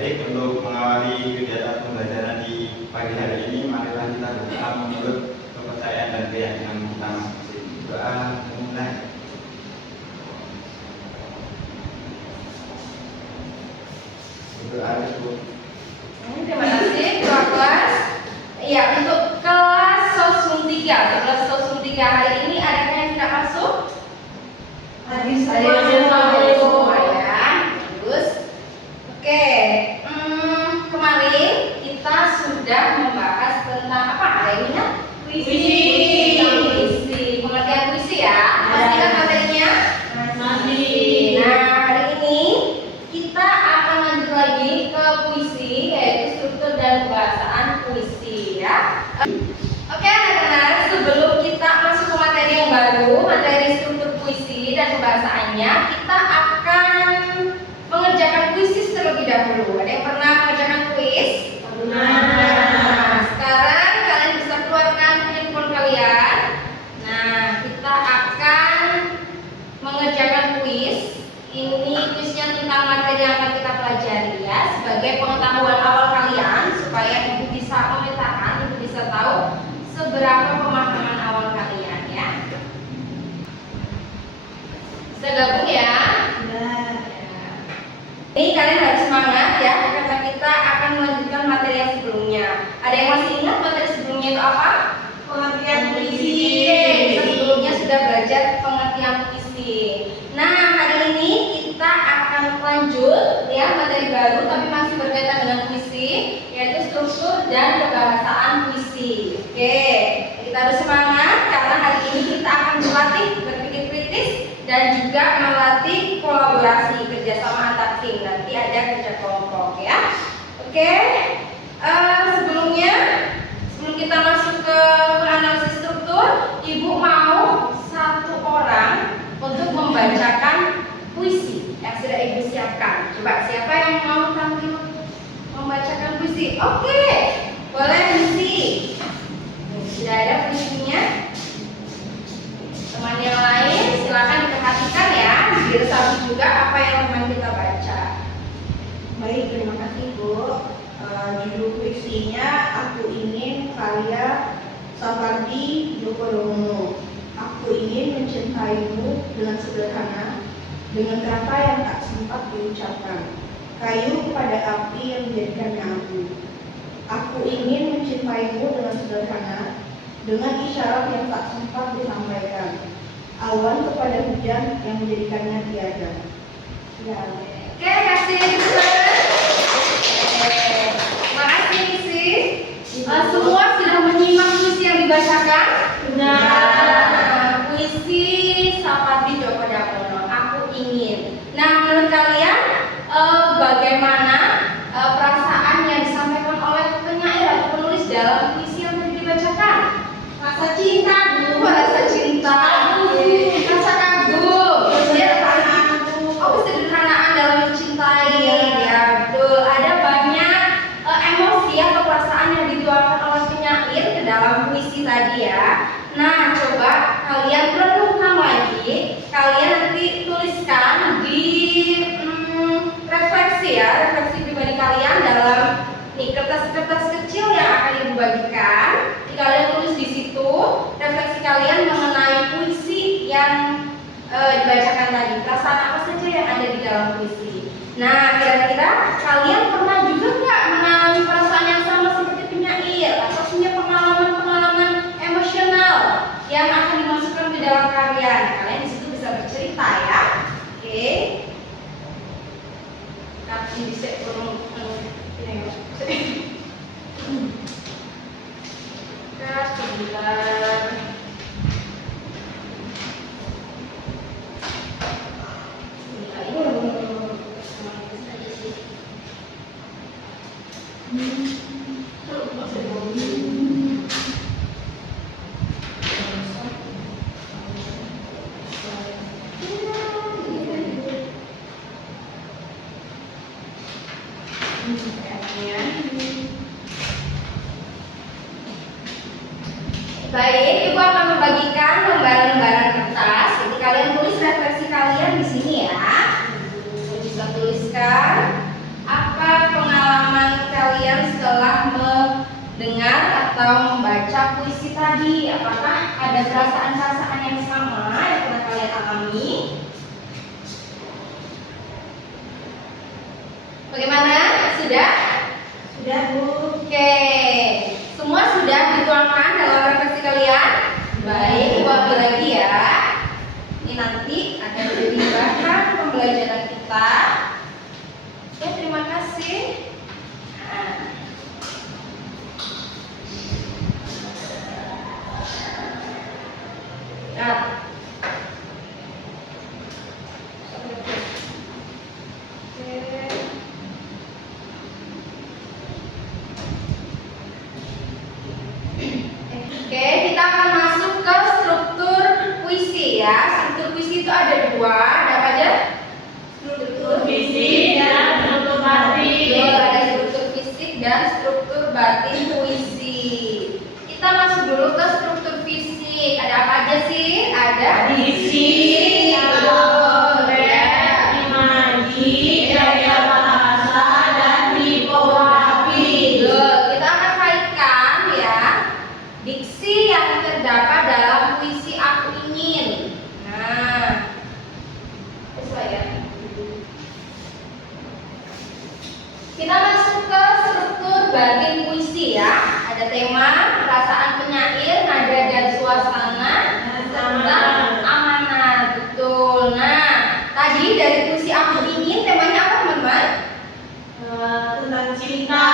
Baik, untuk mengawali kegiatan pembelajaran di pagi hari ini, marilah kita berdoa menurut kepercayaan dan keyakinan kita masing-masing. Doa mulai. Berdoa dulu. Terima kasih ketua kelas. Iya, untuk kelas Sosum 3, kelas Sosum 3 hari ini adakah yang tidak masuk? Ada semua ya. Bagus. Oke. Kemarin kita sudah membahas tentang apa? Ada ininya? Puisi. Pengertian puisi ya. Masih kan materinya? Masih. Nah, hari ini kita akan lanjut lagi ke puisi, yaitu struktur dan kebahasaan puisi ya. Oke anak-anak, sebelum kita masuk ke materi yang baru, materi struktur puisi dan kebahasaannya, kita akan mengerjakan puisi terlebih dahulu. Ada yang pernah mengerjakan kuis? Nah, sekarang kalian bisa keluarkan handphone kalian. Nah, kita akan mengerjakan kuis. Ini kuisnya tentang materi yang akan kita pelajari ya, sebagai pengetahuan awal kalian supaya ibu bisa memetakan, ibu bisa tahu seberapa pemahaman awal kalian ya. Bisa gabung ya? Ini kalian harus semangat ya, karena kita akan melanjutkan materi yang sebelumnya. Ada yang masih ingat materi sebelumnya itu apa? Pengertian puisi. Kita sebelumnya sudah belajar pengertian puisi. Nah, hari ini kita akan lanjut ya materi baru tapi masih berkaitan dengan puisi, yaitu struktur dan kebahasaan puisi. Oke, kita harus semangat karena hari ini kita akan berlatih berpikir kritis dan juga melatih kolaborasi kerjasama antar tim. Nanti ada kerja kelompok ya. Oke, sebelum kita masuk ke analisis struktur, ibu mau satu orang untuk membacakan puisi yang sudah ibu siapkan. Coba siapa yang mau tampil membacakan puisi? Oke, boleh puisi. Sudah ada puisinya. Teman yang lain silakan diperhatikan ya, diresapi juga apa yang teman kita baca. Baik, terima kasih Bu. Judul puisinya Aku Ingin, karya Sapardi Djoko Damono. Aku ingin mencintaimu dengan sederhana, dengan kata yang tak sempat diucapkan, kayu kepada api yang menjadikannya abu. Aku ingin mencintaimu dengan sederhana, dengan isyarat yang tak sempat disampaikan, awan kepada hujan yang menjadikannya tiada. Ya. Oke, kasih terima kasih Misi. Semua sudah menyimak puisi yang dibacakan? Nah, puisi Sapardi Djoko Damono, Aku Ingin. Nah, menurut kalian bagaimana perasaan yang disampaikan oleh penyair atau penulis dalam puisi yang tadi dibacakan? Rasa cinta, Bu. Rasa cinta, rasa kagum, kesederhanaan dalam mencintai. Ya betul. Ada banyak emosi atau perasaan yang dituangkan oleh penyair ke dalam puisi tadi ya. Nah, coba kalian renungkan lagi. Kalian nanti tuliskan di refleksi ya, refleksi pribadi kalian dalam nih kertas-kertas kecil yang akan ibu bagikan. Kalian tulis di situ refleksi kalian mengenai puisi yang dibacakan tadi. Perasaan apa saja yang ada di dalam puisi. Nah, kira-kira kalian pernah juga nggak mengalami perasaan yang sama seperti penyair atau punya pengalaman-pengalaman emosional yang akan dimasukkan di dalam karya? Kalian di situ bisa bercerita ya. Oke. Kasih bisa Baik, Ibu akan membagikan lembaran-lembaran kertas. Jadi kalian tulis refleksi kalian di sini ya. Bisa tuliskan apa pengalaman atau membaca puisi tadi? Apakah ada perasaan-perasaan yang sama yang pernah kalian alami? Bagaimana? Sudah? Sudah, Bu. Oke, semua sudah dituangkan dalam refleksi kalian? Baik, ulangi lagi ya. Ini nanti akan jadi bahan pembelajaran kita. Oke, terima kasih. Nah. Oke, kita akan masuk ke struktur puisi ya. Struktur puisi itu ada dua, ada apa aja? Struktur fisik dan struktur batin. Betul, ada struktur fisik dan struktur batin puisi. Kita masuk dulu ke struktur fisik. Ada apa aja sih? Ada Diksi, betul, ya. imaji, gaya bahasa, dan tipografi. Betul, kita akan kaitkan ya diksi yang terdapat dalam puisi Aku Ingin. Nah, sesuai ya. Kita masuk ke struktur batin puisi ya. Ada tema, perasaan penyair, nada dan suasana, tentang amanat. Betul. Nah, tadi dari puisi Aku Ingin temanya apa teman-teman? Tentang cinta.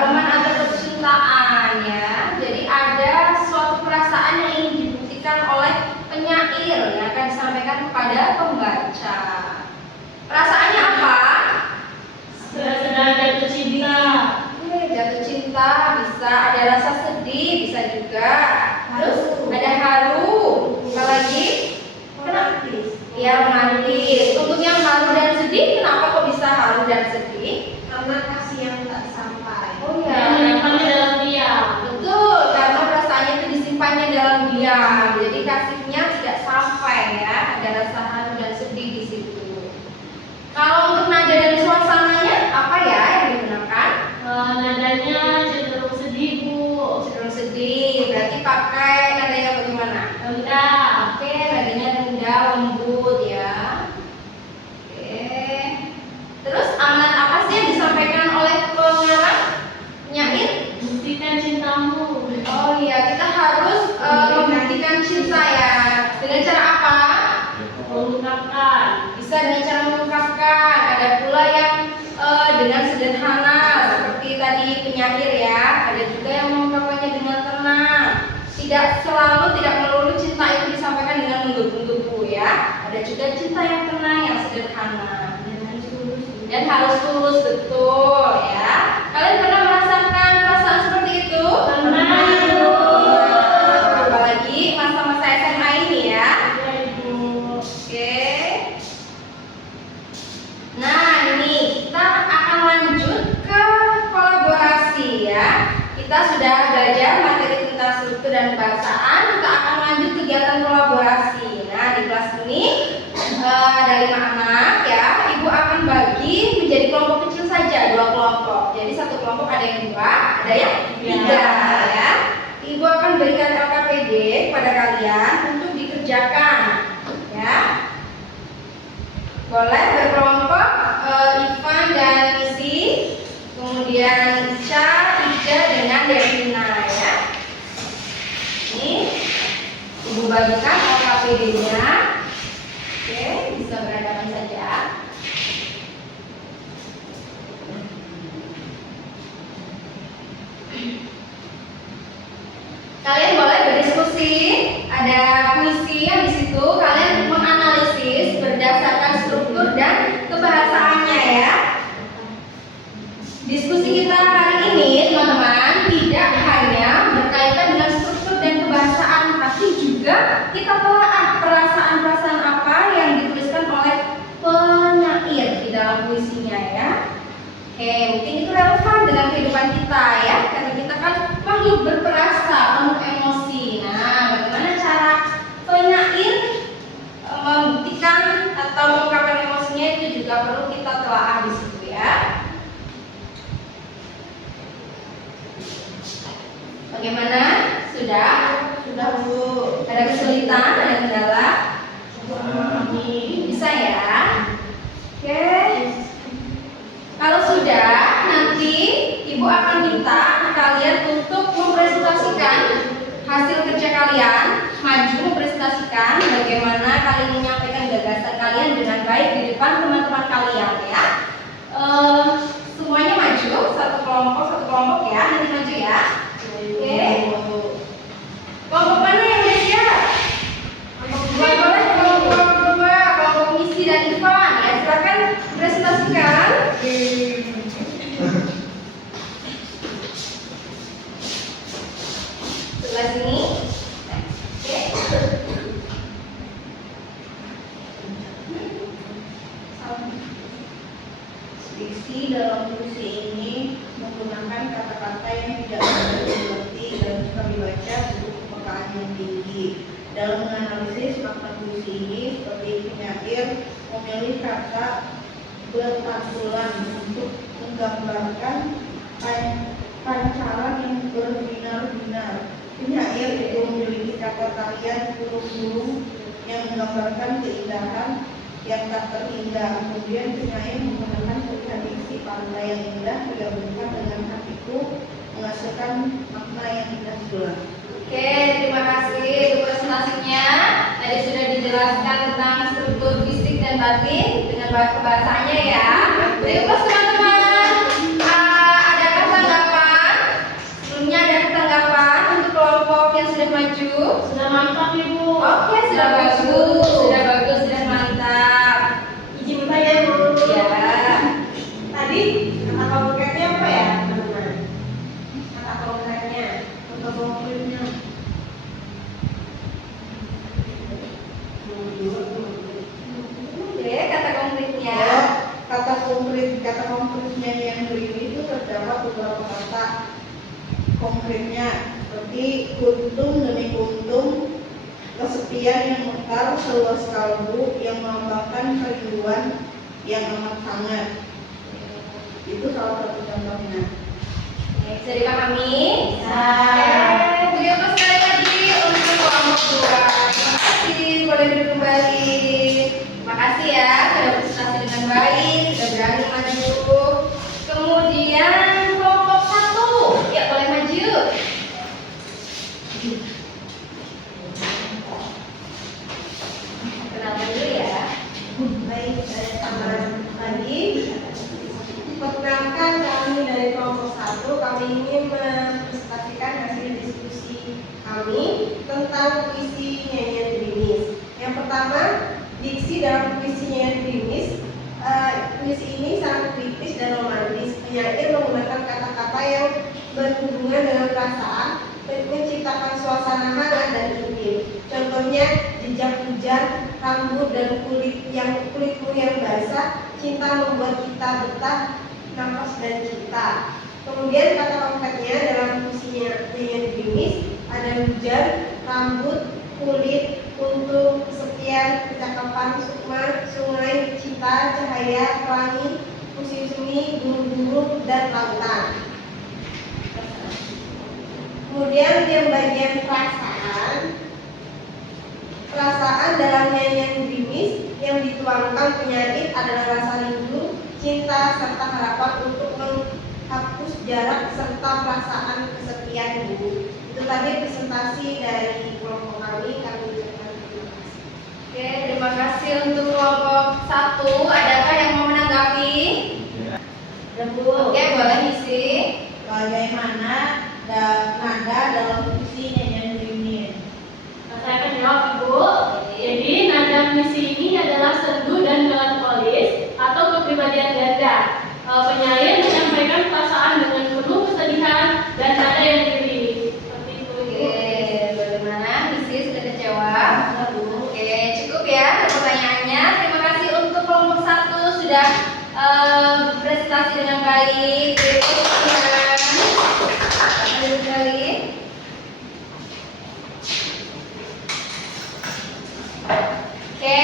Roman atau percintaan ya. Jadi ada suatu perasaan yang ingin dibuktikan oleh penyair yang akan disampaikan kepada pembaca. Perasaannya apa? Sedang jatuh cinta. Jatuh cinta, bisa ada rasa sedih, bisa juga. Terus ada haru. Apa lagi? Romantis. Ya, romantis. Untuk yang haru dan sedih, kenapa kok bisa haru dan sedih? Karena kasih yang tak sampai. Oh Yang ya. menyimpannya dalam diam. Betul, karena perasaannya itu disimpannya dalam diam. Jadi kasihnya tidak sampai ya. Ada rasa haru dan sedih di situ. Kalau untuk nada dan suasananya apa ya yang digunakan? Nadanya cenderung sedih, Bu. Cenderung sedih. Berarti pakai nadanya bagaimana? Rendah. Oke, nadanya rendah, lembut ya. Oke. Terus amanat apa sih yang disampaikan oleh pengarang penyair? Buktikan cintamu. Oh iya, kita harus membuktikan cinta ya. Dengan cara apa? Mengungkapkan. Bisa dengan cara mengungkapkan. Ada pula yang dengan sederhana seperti tadi penyair ya. Ada juga yang mengungkapkannya dengan tenang. Tidak melulu cinta itu disampaikan dengan menggebu-gebu ya. Ada juga cinta yang tenang, yang sederhana. Dan harus tulus, betul ya. Kalian pernah merasakan perasaan seperti itu? Pernah. Apalagi masa-masa SMA ini ya. Ibu. Oke. Nah, ini kita akan lanjut ke kolaborasi ya. Kita sudah belajar materi tentang struktur dan bahasaan. Kita akan lanjut kegiatan kolaborasi. Nah, di kelas ini ada 5 anak ya. Ibu akan bagi menjadi kelompok kecil saja, 2 kelompok. Jadi satu kelompok ada yang 2, ada yang 3 ya. Ibu akan berikan LKPD kepada kalian untuk dikerjakan ya. Boleh berkelompok Ivan dan Isi, kemudian Ica, Ida dengan Devina ya. Ini Ibu bagikan LKPD-nya. Oke, bisa berhadapan saja. Kalian boleh berdiskusi. Ada puisi yang di situ. Kalian menganalisis berdasarkan struktur dan kebahasaannya ya. Diskusi kita hari ini, teman-teman, tidak hanya berkaitan dengan struktur dan kebahasaan, tapi juga kita telaah perasaan-perasaan apa yang dituliskan oleh penyair di dalam puisinya ya. Oke, mungkin itu relevan dengan kehidupan kita ya, karena kita kan makhluk berperasa, penuh emosi. Nah, bagaimana cara penyair membuktikan atau mengungkapkan emosinya itu juga perlu kita telaah di situ ya. Bagaimana? Sudah? Sudah Bu. Ada kesulitan? Ada kendala? Ini Bisa ya? Oke. Kalau sudah, nanti Ibu akan minta kalian untuk mempresentasikan hasil kerja kalian, maju mempresentasikan bagaimana kalian menyampaikan gagasan kalian dengan baik di depan teman-teman kalian ya. Semuanya maju, satu kelompok ya, nanti maju ya. Oke. Kelompok mana yang udah siap? Boleh kelompok kedua, kelompok Misi dan Ivan ya, silakan presentasikan. Sebelah sini. Oke. diksi dalam puisi ini menggunakan kata-kata yang tidak mudah dimengerti dan bisa dibaca butuh kepekaan yang tinggi. Dalam menganalisis makna puisi ini, seperti penyair memilih kata berpantulan untuk menggambarkan pancaran yang berbinar-binar. Penyair itu memiliki kata tarian burung-burung yang menggambarkan keindahan yang tak terhingga. Kemudian penyair menggunakan pilihan diksi pandai yang indah digabungkan dengan hatiku menghasilkan makna yang indah pula. Oke, terima kasih untuk presentasinya. Tadi sudah dijelaskan tentang struktur fisik dan batin dengan bahasanya ya. Berikut teman-teman, adakah tanggapan? Sebelumnya ada tanggapan untuk kelompok yang sudah maju? Sudah mantap Ibu. Oke, sudah bagus, sudah mantap. Izin saya Bu. Ya. Tadi kata konkretnya apa ya teman-teman? Kata konkretnya. Kata konkretnya Oke, kata konkretnya. kata konkretnya yang ini itu terdapat beberapa kata konkretnya seperti kuntum demi kuntum, kesepian yang mekar seluas kalbu yang melambangkan kerinduan yang amat sangat. Itu salah satu contohnya. Oke, bisa dipahami? Bisa. Oke, berikut sekali lagi untuk kelompok 2. Terima kasih, boleh duduk kembali. Terima kasih ya, sudah presentasi dengan baik, sudah berani maju. Kemudian kelompok 1, ya boleh maju. Kenalan dulu ya. Baik, saya tambahan lagi. Perkenalkan kami dari kelompok 1, kami ingin mempresentasikan hasil diskusi kami tentang puisi nyanyian gerimis. Yang pertama, diksi dalam puisi nyanyian gerimis. Puisi ini sangat kritis dan romantis. Penyair menggunakan kata-kata yang berhubungan dengan perasaan, menciptakan suasana hangat dan intim. Contohnya, jejak hujan, rambut dan kulitmu yang basah, cinta membuat kita betah, nafas dan cinta. Kemudian kata konkretnya dalam puisinya nyanyian gerimis ada hujan, rambut, kulit, untung, kesepian, kecakapan, sukma, sungai, cinta, cahaya, pelangi, musim semi, gunung-gunung, dan lautan. Kemudian yang bagian perasaan dalam nyanyian gerimis yang dituangkan penyair adalah rasa rindu, cinta, serta harapan untuk menghapus jarak serta perasaan kesepian Bu. Itu tadi presentasi dari kelompok kami ucapkan terima kasih. Oke, terima kasih untuk kelompok 1. Adakah yang mau menanggapi? Oke, boleh isi. Bagaimana nada dalam puisi nyanyian gerimis? Saya akan jawab Ibu. Jadi nada puisi ini adalah sendu dan melankolis atau kepribadian ganda. Penyair menyampaikan perasaan dengan penuh kesedihan dan nada yang tinggi. Seperti itu. Oke, bagaimana? Misi sudah terjawab? Oke, cukup ya pertanyaannya. Terima kasih untuk kelompok 1 sudah berprestasi dengan baik. Sekali. Oke,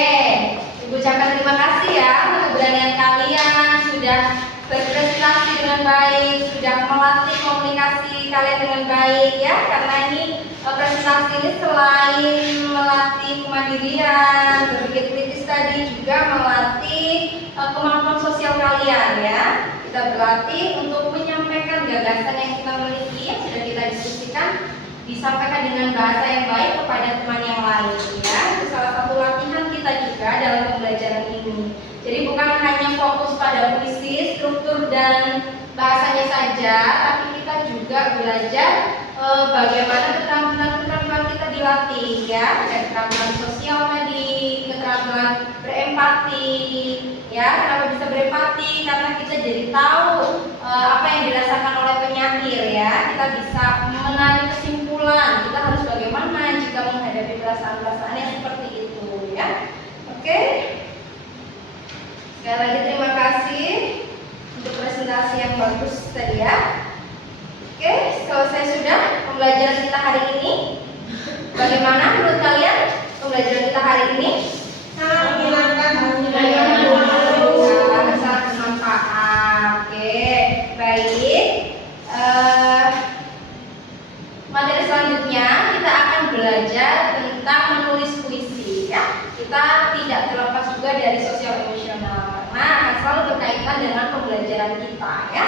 Ibu ucapkan terima kasih ya untuk keberanian kalian sudah berprestasi dengan dengan baik, sudah melatih komunikasi kalian dengan baik ya. Karena ini presentasi ini selain melatih kemandirian, berpikir kritis tadi, juga melatih kemampuan sosial kalian ya. Kita berlatih untuk menyampaikan gagasan yang kita miliki yang sudah kita diskusikan, disampaikan dengan bahasa yang baik kepada teman yang lain ya. Itu salah satu latihan kita juga dalam pembelajaran ini. Jadi bukan hanya fokus pada puisi, struktur dan bahasanya saja, tapi kita juga belajar bagaimana keterampilan kita dilatih ya. Ada keterampilan sosial tadi, keterampilan berempati ya. Kenapa bisa berempati? Karena kita jadi tahu apa yang dirasakan oleh penyair ya. Kita bisa menarik kesimpulan, kita harus bagaimana jika menghadapi perasaan-perasaan yang seperti itu ya. Oke. Sekali lagi terima kasih untuk presentasi yang bagus tadi ya. Oke, selesai sudah pembelajaran kita hari ini. Bagaimana menurut kalian pembelajaran kita hari ini? Sangat menyenangkan. Sangat bermanfaat. Oke, baik. Materi selanjutnya kita akan belajar tentang menulis puisi ya. Kita tidak terlepas juga dari sosial emosional karena akan selalu berkaitan dengan pembelajaran kita ya.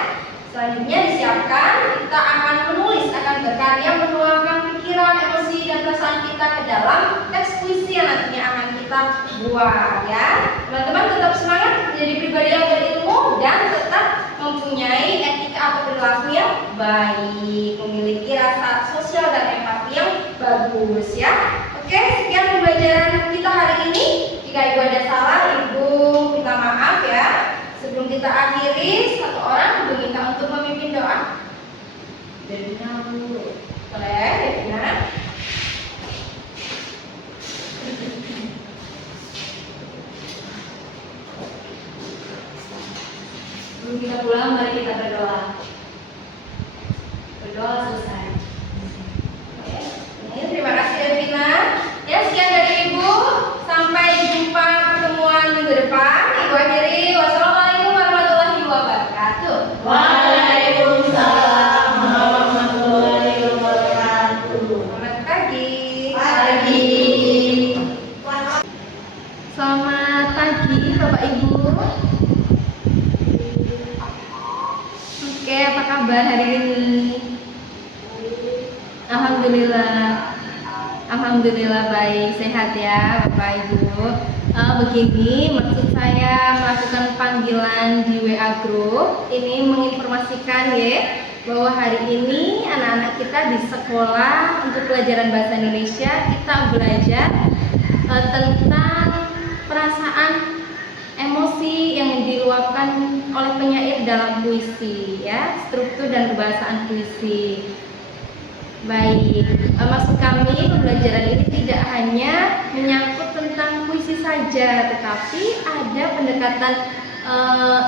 Selanjutnya disiapkan, kita akan menulis, akan berkarya menuangkan pikiran, emosi dan perasaan kita ke dalam teks puisi yang nantinya akan kita buat ya. Teman-teman tetap semangat menjadi pribadi yang berilmu dan tetap mempunyai etika atau perilaku yang baik, memiliki rasa sosial dan empati yang bagus ya. Oke, sekian pembelajaran kita hari ini. Jika ibu ada salah, ibu minta maaf ya. Sebelum kita akhiri, satu orang ibu minta untuk memimpin doa. Devina dulu. Boleh, Devina? Sebelum kita pulang, mari kita berdoa. Berdoa selesai. Terima kasih Devina. Ya, sekian dari ibu. Sampai jumpa pertemuan minggu depan. Ibu akhiri. Wassalamualaikum warahmatullahi wabarakatuh. Waalaikumsalam warahmatullahi wabarakatuh. Selamat pagi. Pagi. Selamat pagi Bapak Ibu. Oke, apa kabar hari ini? Alhamdulillah baik, sehat ya Bapak Ibu. Begini, maksud saya melakukan panggilan di WA Group ini menginformasikan ya bahwa hari ini anak-anak kita di sekolah untuk pelajaran bahasa Indonesia kita belajar tentang perasaan emosi yang diluapkan oleh penyair dalam puisi ya, struktur dan kebahasaan puisi. Baik, maksud kami pembelajaran ini tidak hanya menyangkut tentang puisi saja, tetapi ada pendekatan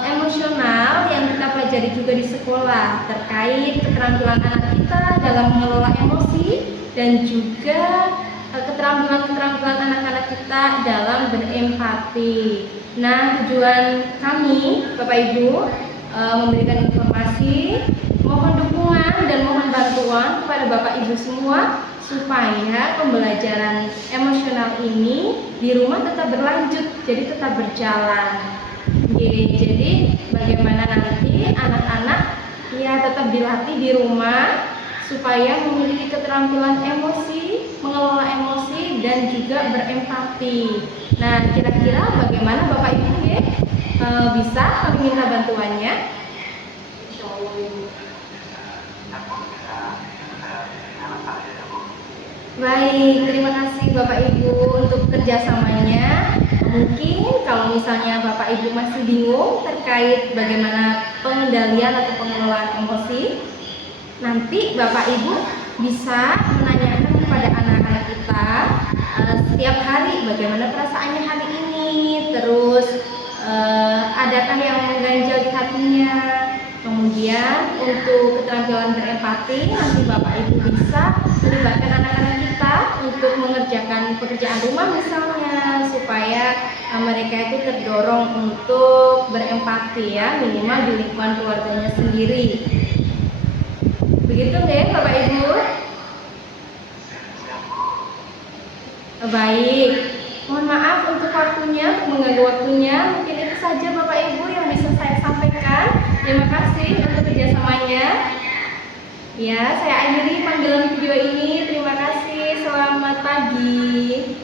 emosional yang kita pelajari juga di sekolah terkait keterampilan anak kita dalam mengelola emosi dan juga keterampilan anak-anak kita dalam berempati. Nah, tujuan kami Bapak Ibu memberikan informasi, mohon dukungan dan mohon bantuan kepada Bapak Ibu semua supaya pembelajaran emosional ini di rumah tetap berlanjut, jadi tetap berjalan. Jadi bagaimana nanti anak-anak ya tetap dilatih di rumah supaya memiliki keterampilan emosi, mengelola emosi dan juga berempati. Nah, kira-kira bagaimana Bapak Ibu ya? Bisa kami minta bantuannya? Baik, terima kasih Bapak Ibu untuk kerjasamanya. Mungkin kalau misalnya Bapak Ibu masih bingung terkait bagaimana pengendalian atau pengelolaan emosi, nanti Bapak Ibu bisa menanyakan kepada anak-anak kita setiap hari bagaimana perasaannya hari ini, terus adakah yang mengganjal di hatinya. Kemudian untuk keterampilan berempati nanti Bapak Ibu bisa melibatkan anak-anak kita untuk mengerjakan pekerjaan rumah misalnya, supaya mereka itu terdorong untuk berempati ya, minimal di lingkungan keluarganya sendiri. Begitu nggak Bapak Ibu? Baik, mohon maaf untuk waktunya, mengganggu waktunya. Mungkin itu saja Bapak Ibu yang bisa saya sampaikan. Terima kasih untuk kerjasamanya. Ya, saya akhiri panggilan video ini. Terima kasih, selamat pagi.